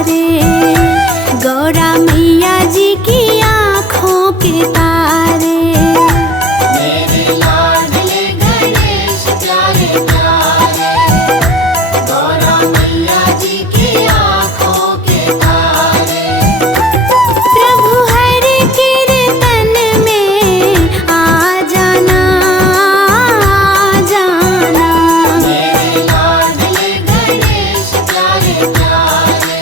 तारे, गौरा मैया जी की आँखों के तारे। मेरे लाडले गणेश प्यारे प्यारे, गौरा मैया जी की आँखों के तारे। प्रभु हर कीर्तन में आ जाना, आ जाना। मेरे लाडले गणेश प्यारे प्यारे,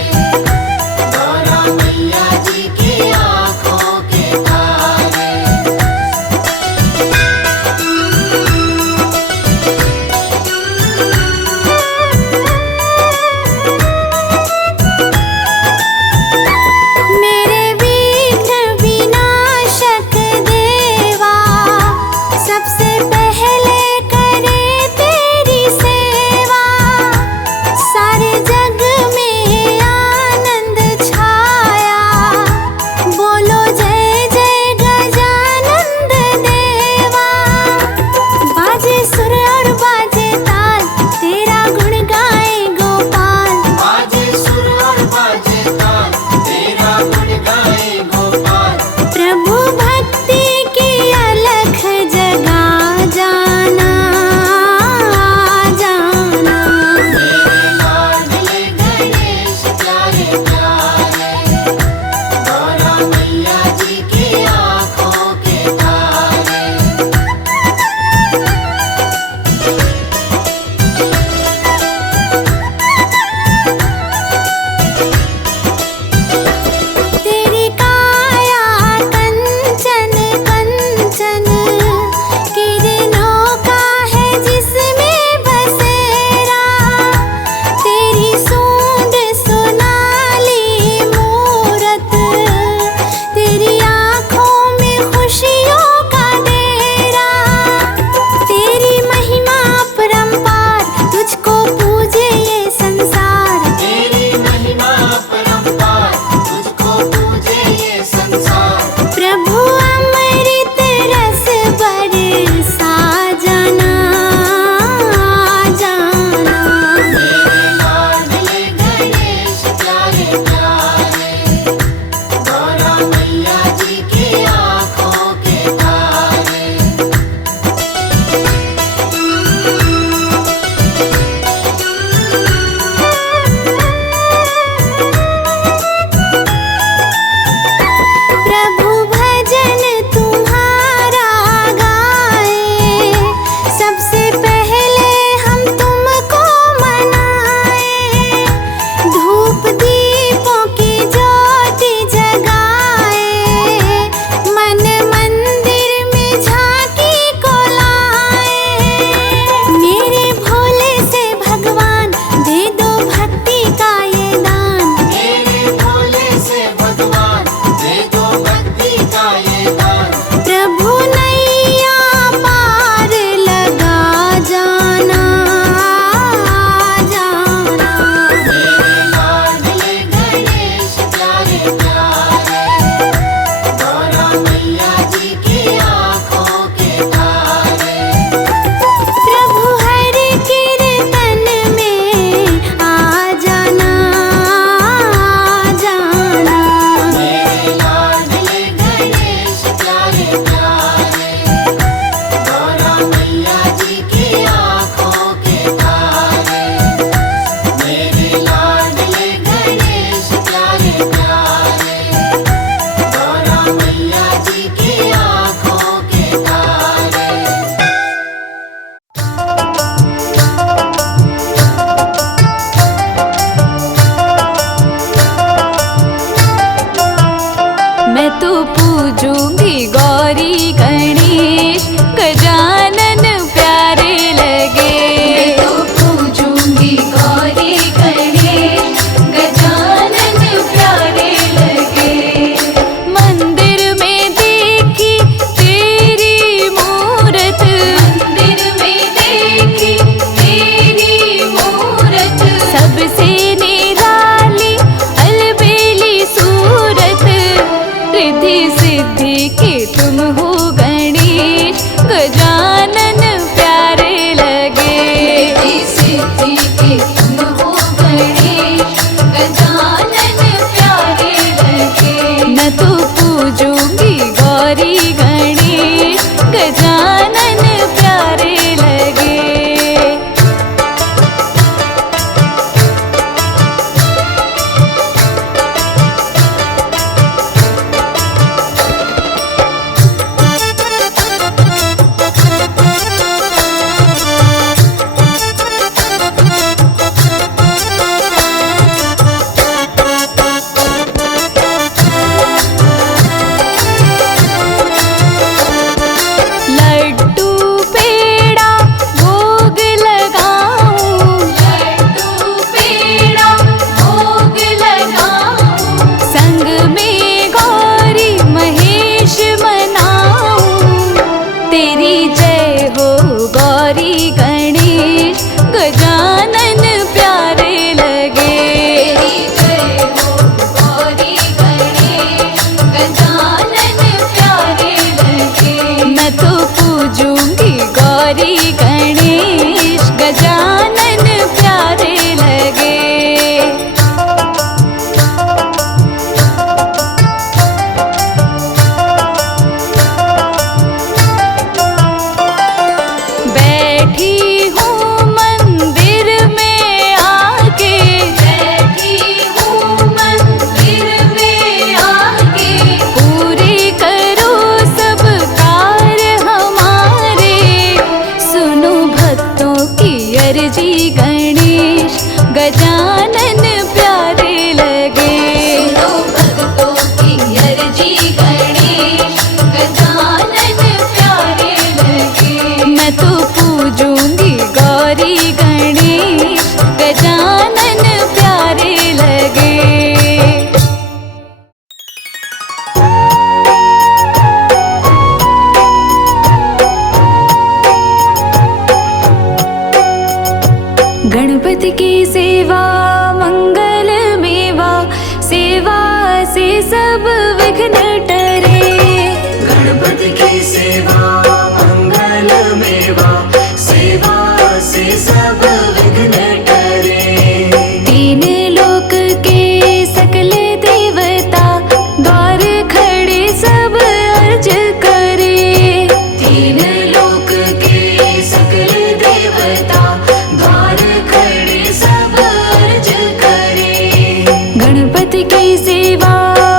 गणपति की सेवा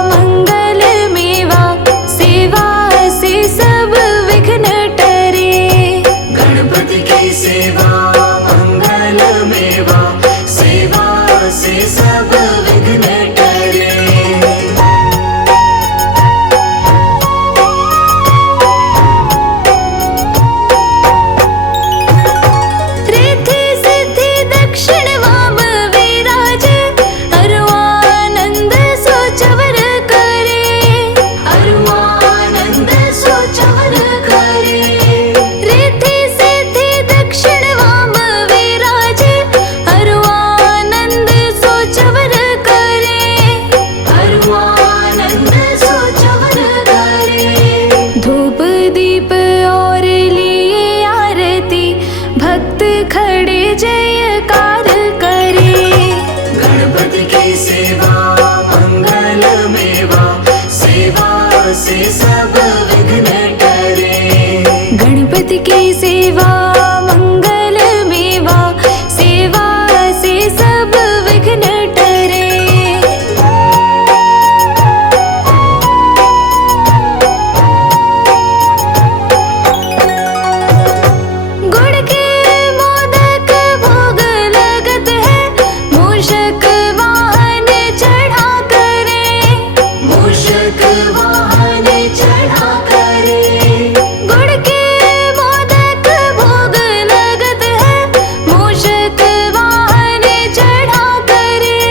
मंगल मेवा, सेवा से सब विघ्न टरे। गणपति की सेवा मंगल मेवा, सेवा से सब विघ्न टरे। रिद्धि सिद्धि दक्षिण वाम विराज, अरुआनंद सोचवर करे। अरुआनंद सोचवर करे। रिद्धि सिद्धि दक्षिण वाम विराज, अरुआनंद सोचवर करे। अरुआनंद सोचवर करे। धूप दीप और लिए आरती, भक्त खड़े जयकार करे। गणपति की सेवा मंगल मेवा, सेवा से सब विघ्न टरे। गणपति की सेवा मंगल मेवा, सेवा से सब विघ्न टरे। गुड़ के मोदक भोग लगत है, मूषक वाहन चढ़ा करे। मूषक वाहन चढ़ा करे। गुड़ के मोदक भोग लगत है, मूषक वाहन चढ़ा करे।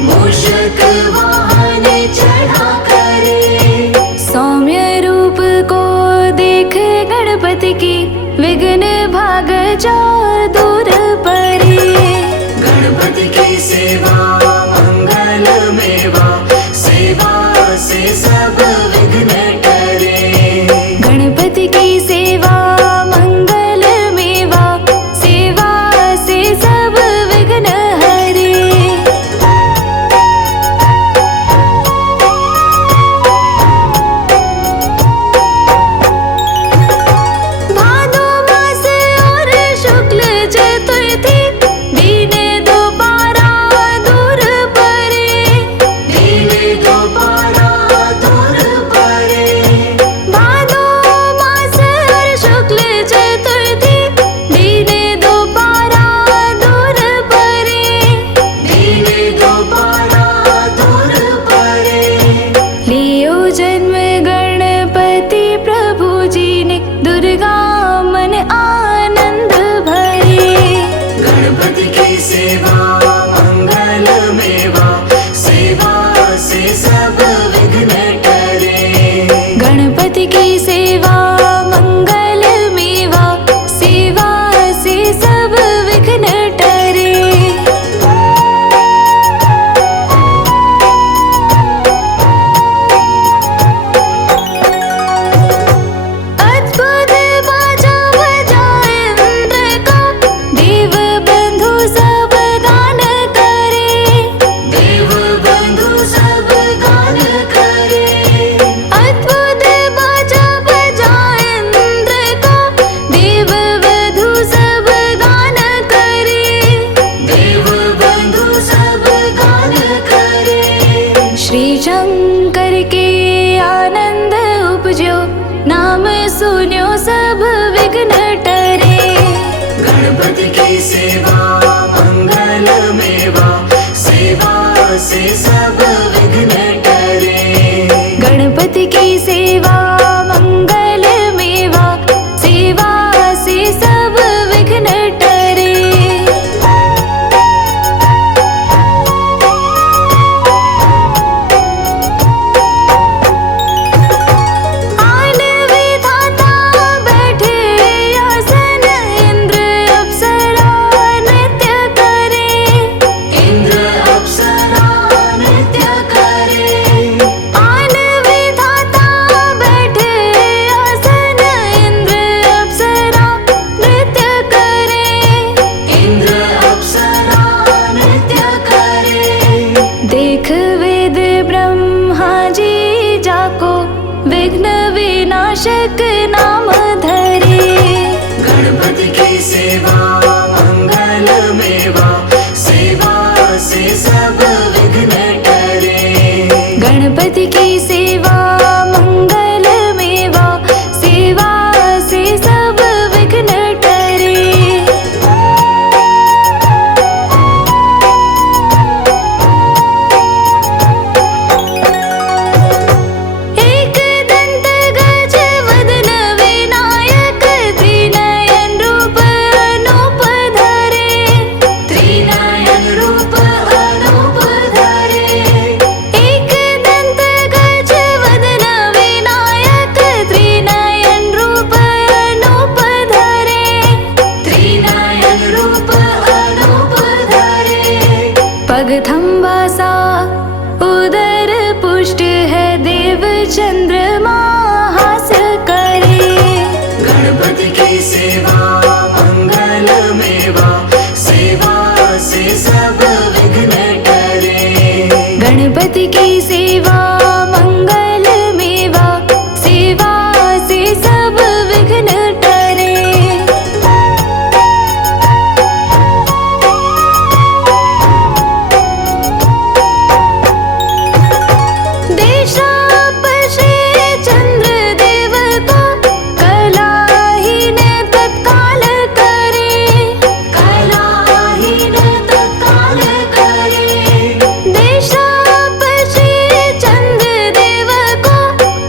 मूषक वाहन चढ़ा करे। सौम्य रूप को देख गणपति की, विघ्न भाग जाओ दूर परे। गणपति की सेवा मंगल मेवा, सेवा से सब विघ्न टरे। गणपति की सेवा मंगल मेवा, सेवा से सब विघ्न हरे। भादो मास और शुक्ल चतुर्थी, दीने दोबारा दूर परे। दीने दोबारा दूर परे। भादो मास और शुक्ल चतुर्थी, दीने दोबारा दूर परे। दीने दोबारा दूर परे। लियो जन्म गणपति प्रभु जी ने, दुर्गा मन आनंद भरे। गणपति की सेवा मंगल मेवा, सेवा से सब विघ्न टरे। गणपति की सेवा मंगल मेवा, सेवा से सब विघ्न टरे। अद्भुत बाजा बजाए इंद्र का, देव बंधु सब गान करे। देव बंधु सब गान करे। अद्भुत बाजा बजाए इंद्र का, देव बंधु सब गान करे। देव बंधु सब गान करे। श्री शंकर के आनंद उपजो, नाम सुन्यो सब विघ्न टरे। गणपति की सेवा मंगल मेवा, सेवा से सब विघ्न टरे। गणपति की सेवा मंगल मेवा, सेवा से सब विघ्न टरे। आन विधाता बैठे आसन, इंद्र अप्सरा नृत्य करे। इंद्र अप्सरा नृत्य करे। आन विधाता बैठे आसन, इंद्र अप्सरा नृत्य करे। इंद्र अप्सरा नृत्य करे। देख वेद ब्रह्मा जी जाको, विघ्न विनाशक नाम धरे। गणपति की सेवा मंगल मेवा, सेवा से सब विघ्न टरे। गणपति की सेवा मंगल मेवा, सेवा से सब विघ्न टरे। देशापशे चंद्रदेव को कलाहीन तत्काल करे, कलाहीन तत्काल करे। देशापशे चंद्रदेव को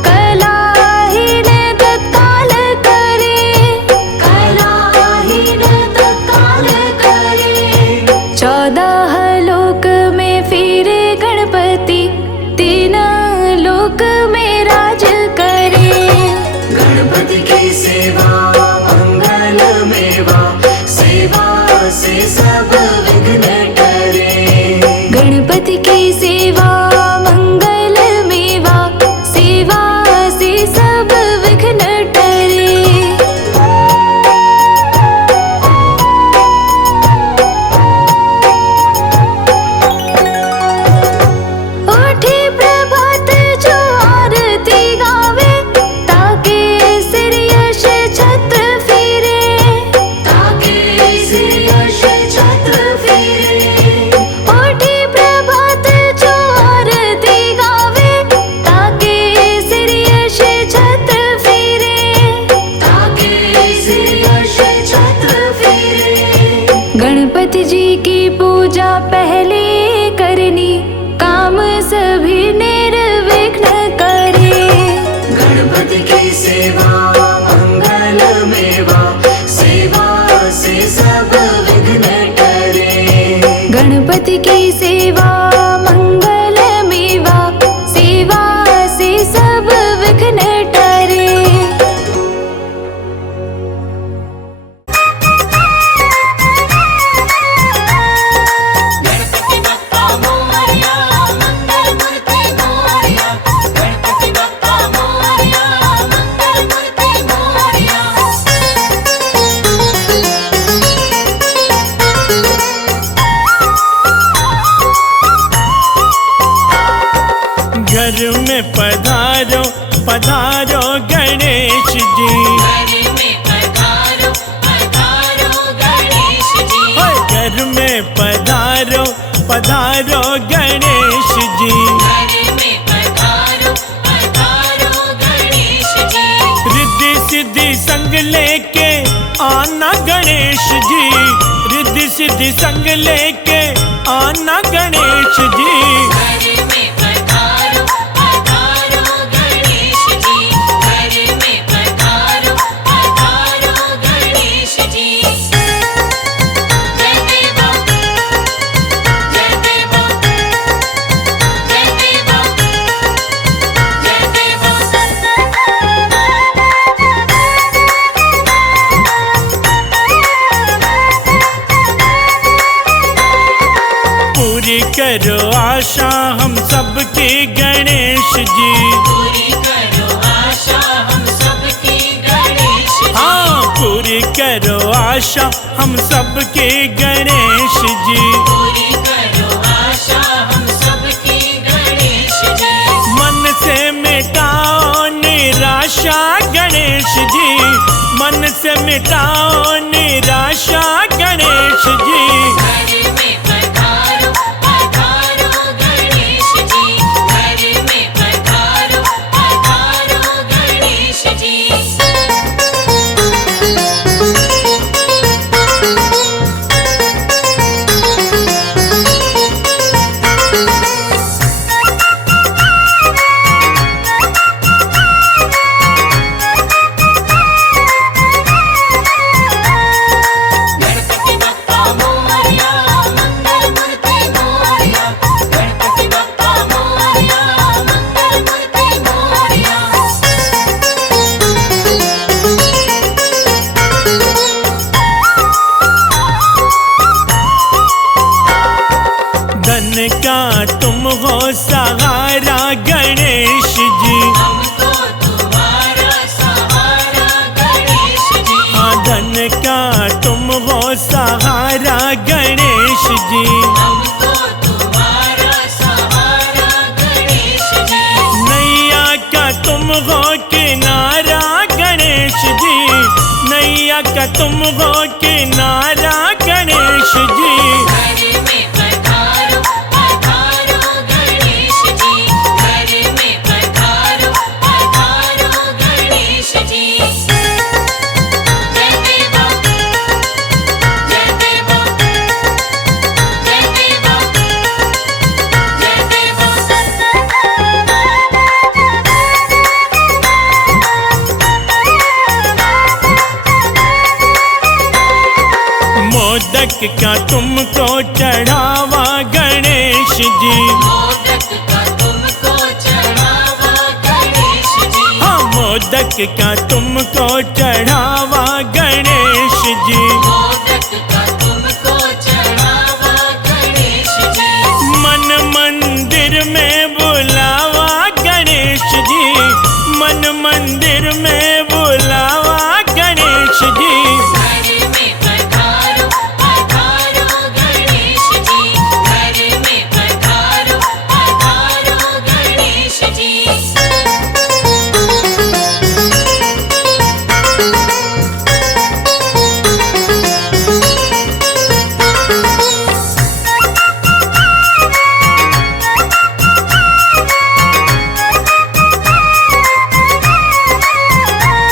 कलाहीन तत्काल करे, कलाहीन तत्काल करे। 14 लोक में फिरे गणपति, 3 लोक में राज करे। गणपति की सेवा मंगल मेवा, सेवा से सब विघ्न टरे। गणपति की सेवा मंगल मेवा, सेवा से सब विघ्न टरे। उठी प्रभात जो आरती गावे, ताके सिर यश छत्र फिरे। ताके सिर यश छत्र फिरे। उठी प्रभात जो आरती गावे, ताके सिर यश छत्र फिरे। ताके सिर यश छत्र फिरे। गणपति जी की पूजा पहले करनी, काम सभी निर्विघ्न करे। गणपति की सेवा मंगल मेवा, सेवा से सब विघ्न टरे। गणपति की सेवा मंगल मेवा, सेवा से सब विघ्न टरे। गणपति बप्पा मोरया, मंगल मूर्ति मोरया। गणपति बप्पा मोरया, मंगल मूर्ति मोरया। घर में पधारो पधारो गणेश जी, घर में पधारो पधारो गणेश जी। हाय घर में पधारो पधारो गणेश जी। घर में पधारो पधारो गणेश जी। रिद्धि सिद्धि संग लेके आना गणेश जी, रिद्धि सिद्धि संग लेके आना गणेश जी। घर में पधारो पधारो गणेश जी। घर में पधारो पधारो गणेश जी। जय देवा जय देवा जय देवा जय देवा। पूरी करो आशा हम सबकी गणेश जी, पूरी करो आशा हम सबकी गणेश जी। हाँ पूरी करो आशा हम सबके गणेश जी। पूरी करो आशा हम सबकी गणेश जी। मन से मिटाओ निराशा गणेश जी, मन से मिटाओ निराशा गणेश जी। घर में पधारो पधारो गणेश जी। घर में पधारो पधारो गणेश जी। गणपति बप्पा मोरया, मंगल मूर्ति मोरया। गणपति बप्पा मोरया, मंगल मूर्ति मोरया। धन का तुम हो सहारा गणेश जी, हमको तुम्हारा सहारा गणेश जी। हाँ धन का तुम हो सहारा गणेश जी। हमको तुम्हारा सहारा का तुमको चढ़ावा गणेश जी। मोदक का तुमको चढ़ावा गणेश जी। हाँ, मोदक का तुमको चढ़ावा गणेश जी। मोदक का तुमको चढ़ावा गणेश जी। मन मंदिर में बुलावा गणेश जी। मन मंदिर में बुलावा गणेश जी। घर में पधारो पधारो गणेश जी। घर में पधारो पधारो गणेश जी।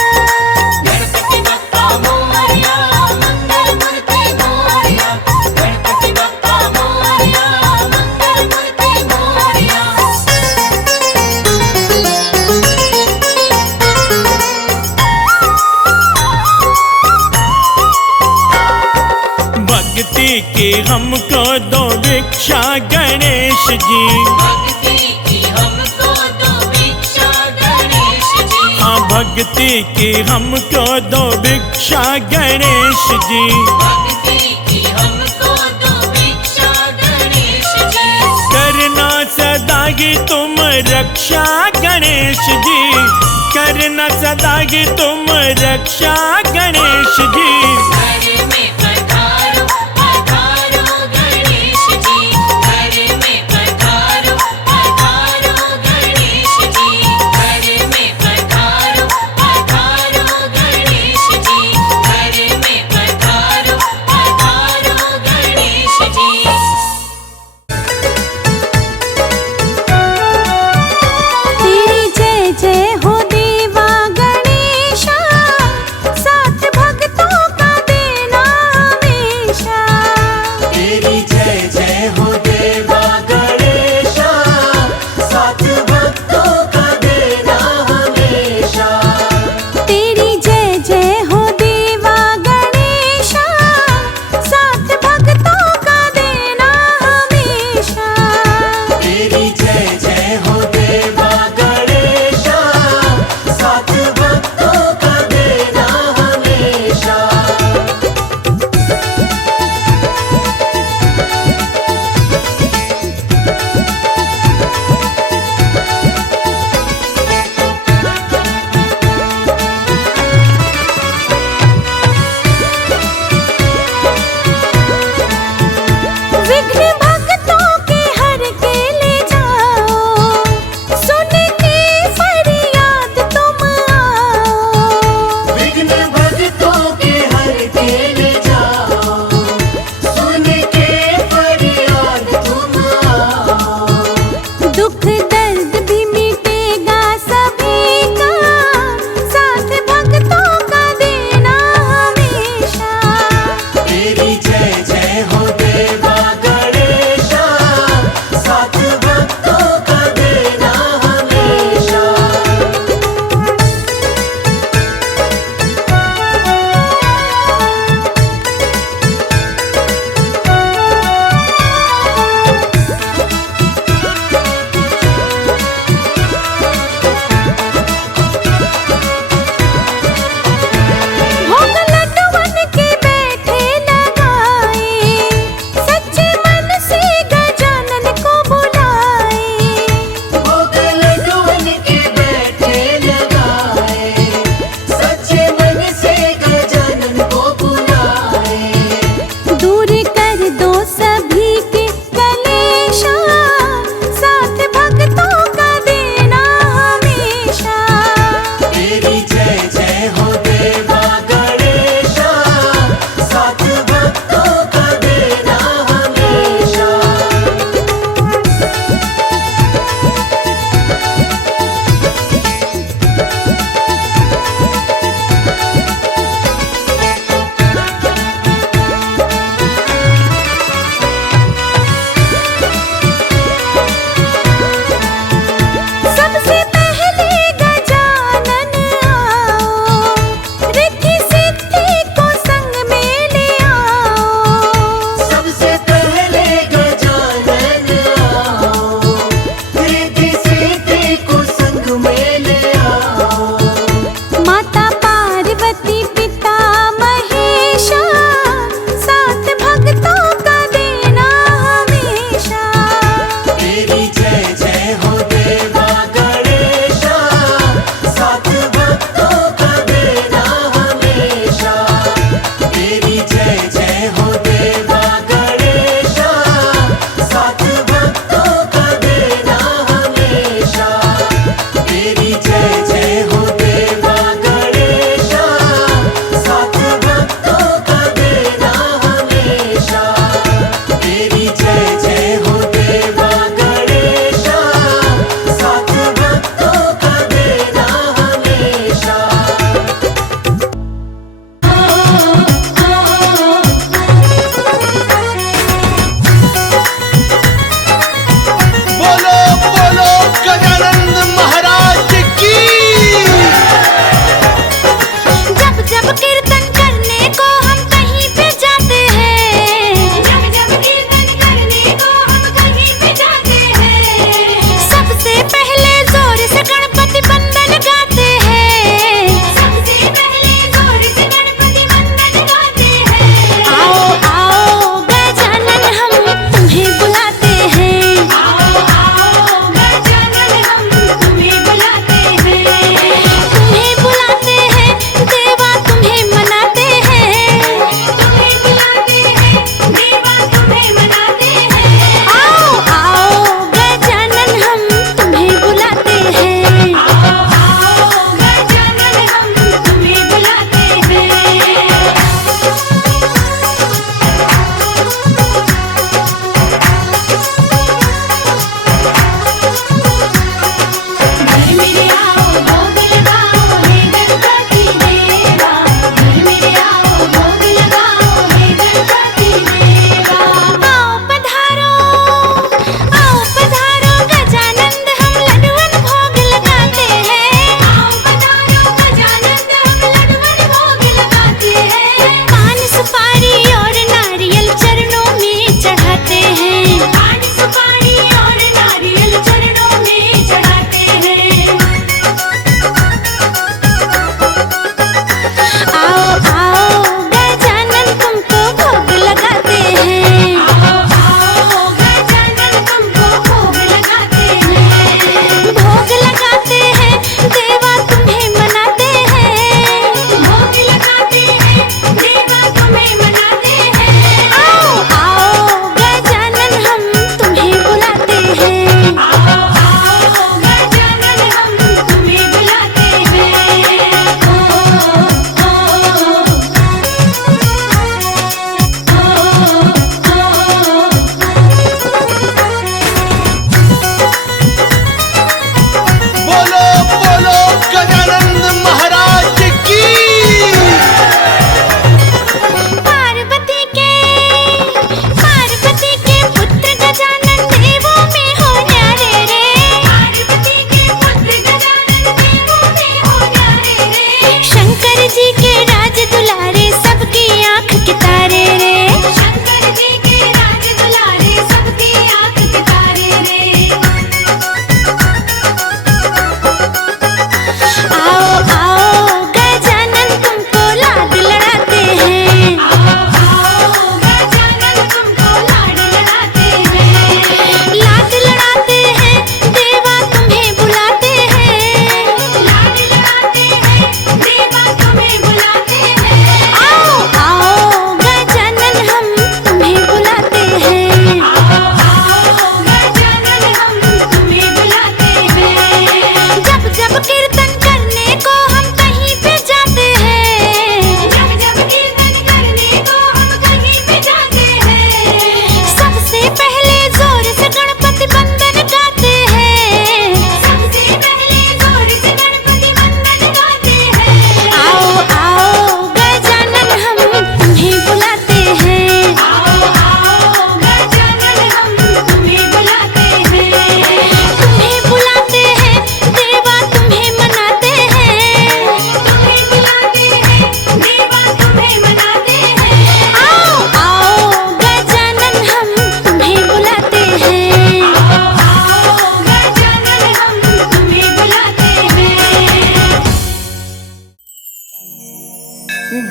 गणपति बप्पा मोरया मंगल मूर्ति मोरया। गणपति बप्पा मोरया मंगल मूर्ति मोरया। भक्ति की हमको दो भिक्षा गणेश जी। भक्ति की हमको दो भिक्षा गणेश जी। हाँ, भक्ति की हमको दो भिक्षा गणेश जी। भक्ति की हमको दो भिक्षा गणेश जी। करना सदा की तुम रक्षा गणेश जी। करना सदा की तुम रक्षा गणेश जी। घर में पधारो पधारो गणेश जी। घर में पधारो पधारो गणेश जी। घर में पधारो पधारो गणेश जी। घर में पधारो पधारो गणेश जी। तेरी जय जय हो देवा गणेशा, साथ भक्तों का दे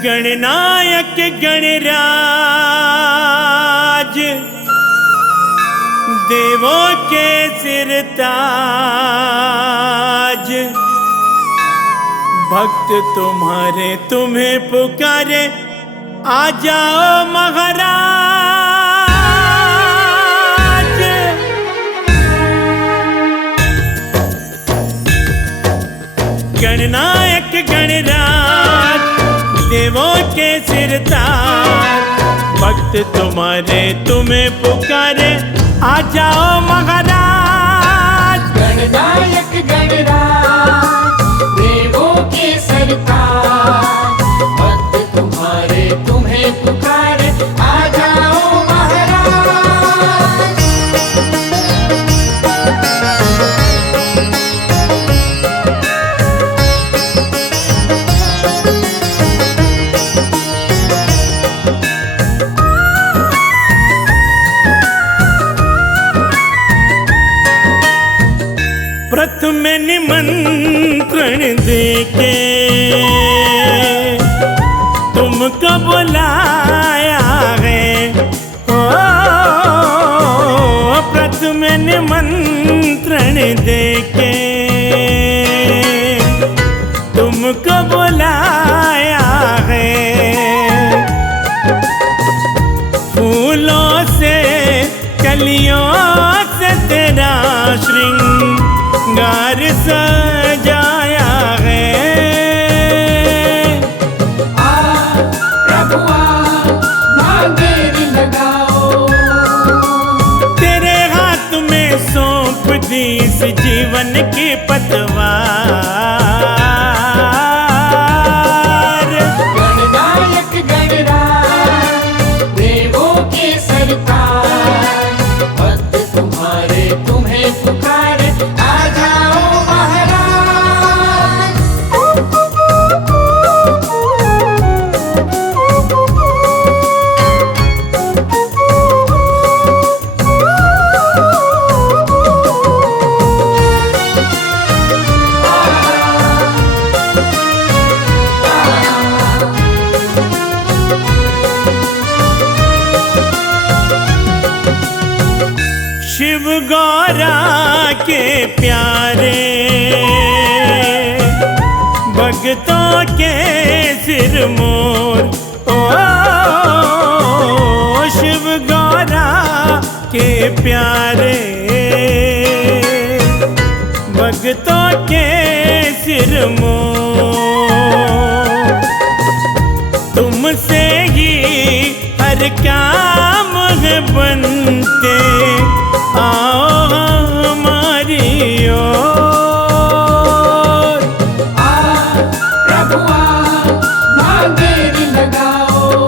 गणनायक गणराज देवों के सिरताज, भक्त तुम्हारे तुम्हें पुकारे, आ जाओ महाराज। गणनायक गणराज देवों के सिरताज, भक्त तुम्हारे तुम्हें पुकारे, आ जाओ महाराज। गणनायक गणराज देवों के सरताज, भक्त तुम्हारे तुम्हें पुकारे, आ जाओ महाराज। प्रथम निमंत्रण देके तुमको बुलाया है, ओ प्रथम निमंत्रण देके तुमको बुलाया है। फूलों से कलियों से तेरा श्रृंगार सजाया है। प्रभु मांगेरी लगाओ, तेरे हाथ में सौंप दी इस जीवन की पतवार। गणनायक गणराज देवों के सरताज, भक्त तुम्हारे तुम्हें पुकारे, आ जाओ महाराज। शिव गौरा के प्यारे भक्तों के सिर मोर, ओ शिव गौरा के प्यारे भक्तों के सिर मोर। तुमसे ही हर काम है बनते, आओ हमारी ओर। प्रभु मांगेरी लगाओ,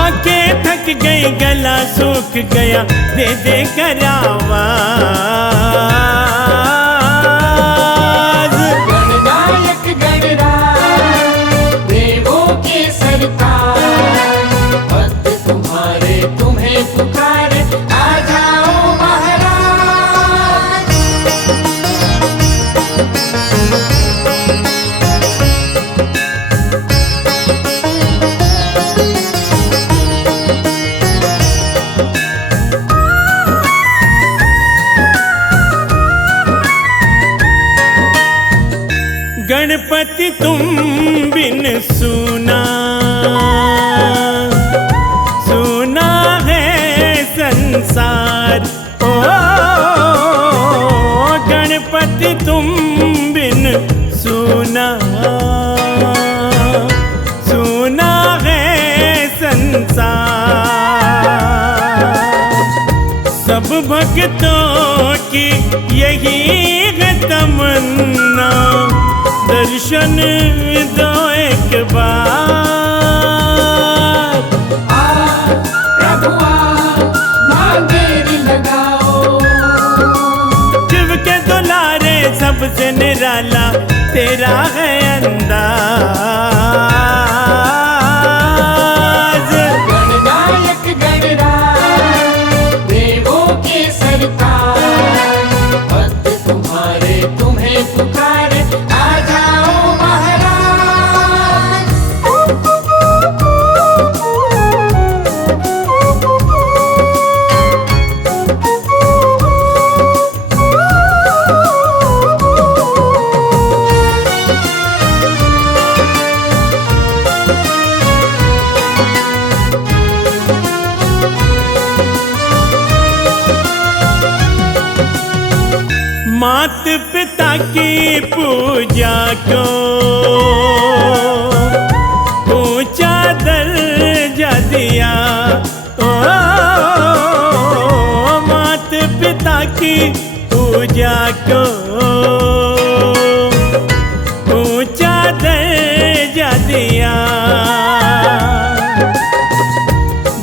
आंखें थक गई गला सूख गया, दे दे कर आवाज। गणनायक गणराज देवों के सरताज, भक्त तुम्हारे तुम्हें पुकारे, आ जाओ महाराज। गणपति तुम बिन सुना सुना है संसार, ओ गणपति तुम बिन सुना सुना है संसार। सब भक्तों की यही है तमन्ना, दर्शन दो एक बार। प्रभु मांगेरी लगाओ, शिव के दुलारे सबसे निराला तेरा है अंदाज। गणनायक गणराज देवों के सरताज, भक्त तुम्हारे तुम्हें पुकारे, आ जाओ महाराज। मात पिता की पूजा को ऊंचा दर्जा दिया। ओ मात पिता की पूजा को ऊंचा दर्जा दिया।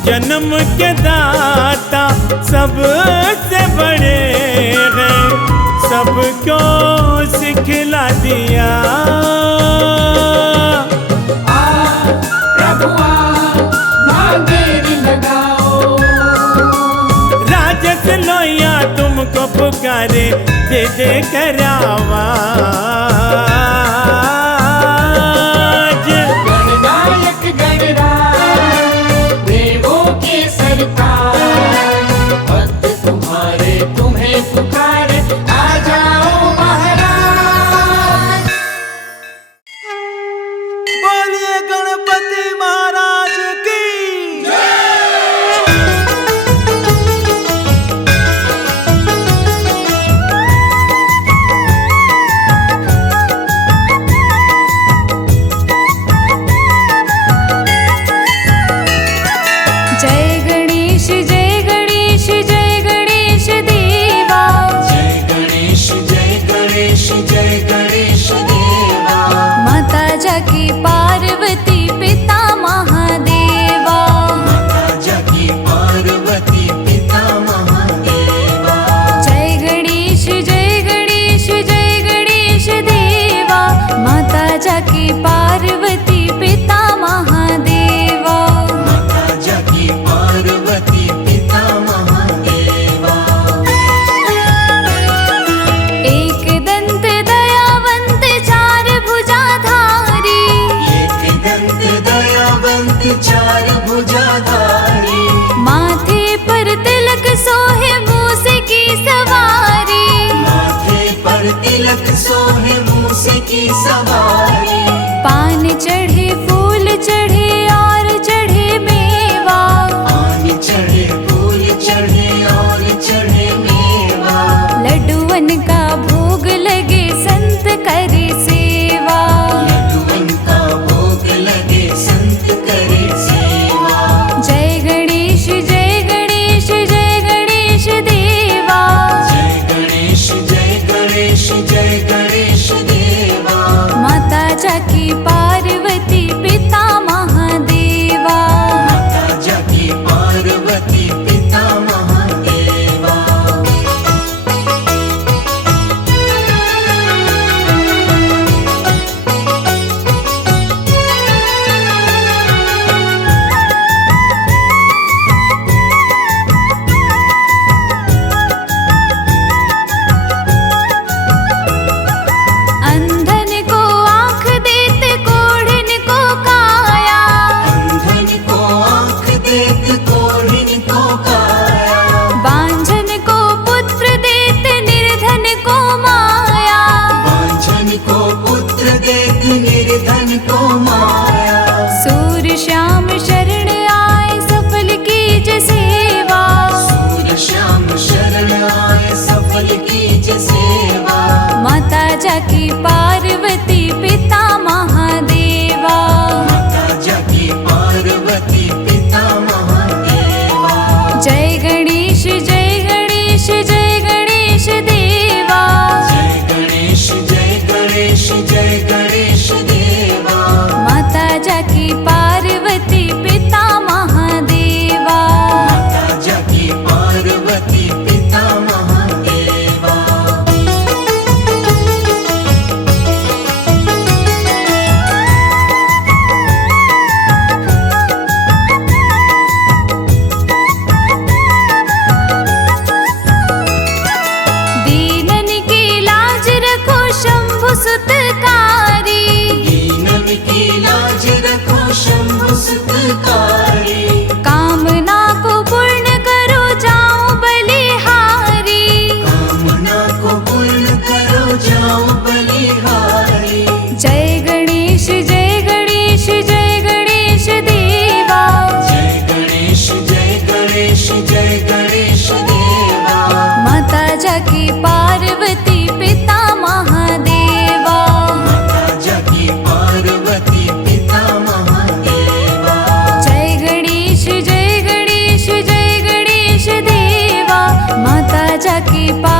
जन्म के दाता सबसे बड़े हैं, सबको सिखला दिया। प्रभु मां देरी लगाओ। राजस लोया तुमको पुकारे, दे दे कर आवाज। गणनायक गणराज देवों के सरताज, भक्त तुम्हारे तुम्हें पुकारे, आ जाओ महाराज। बोलिए गणपति महाराज की जय गणेश जय गणेश जय गणेश देवा। जय गणेश जय गणेश जय गणेश देवा। माता जाकी पार्वती पिता महादेवा। माता जाकी पार्वती पिता महादेवा। जय गणेश जय गणेश जय गणेश देवा। माता जाकी पार्वती पिता महादेवा। माता जाकी पार्वती पिता महादेवा। एक दंत दयावंत चार भुजाधारी। एक दंत दयावंत चार भुजाधारी। माथे पर तिलक सोहे मूस की सवारी। माथे पर तिलक सोहे मूस की सवारी। पान चढ़े फूल चढ़े और चढ़े मेवा। पान चढ़े फूल चढ़े और चढ़े मेवा। लड्डूवन का भोग लगे संत करे सेवा। लड्डूवन का भोग लगे संत करे सेवा। जय गणेश जय गणेश जय गणेश देवा। जय गणेश जय गणेश जय गणेश देवा। माता जाकी पार्वती पिता महादेवा। माता जाकी पार्वती पिता महादेवा। अंधन को आँख देते कोढ़िन को काया। अंधन को आँख देत कोढ़िन को काया। बांझन को पुत्र देते निर्धन को माया। वांछन को पुत्र देत निर्धन को माया। सूर श्याम शरण आए सफल कीज सेवा। सूर श्याम शरण आए सफल कीज सेवा। माता जाकी पार्वती पिता महादेवा। माता जाकी पार्वती पिता महादेवा। जय गणेश जय गणेश जय गणेश देवा। जय गणेश जय गणेश जय गणेश देवा। माता जाकी पार्वती पिता महादेवा। माता जाकी पार्वती पिता महादेवा। दीनन की लाज रखो शंभु सुतकारी। दीनन की लाज रखो शंभु सुतकारी। कामना को पूर्ण करो जाओ बलिहारी। कामना को पूर्ण करो जाओ बलिहारी। जय गणेश जय गणेश जय गणेश देवा। जय गणेश जय गणेश जय गणेश देवा। माता जाकी पार्वती की पार।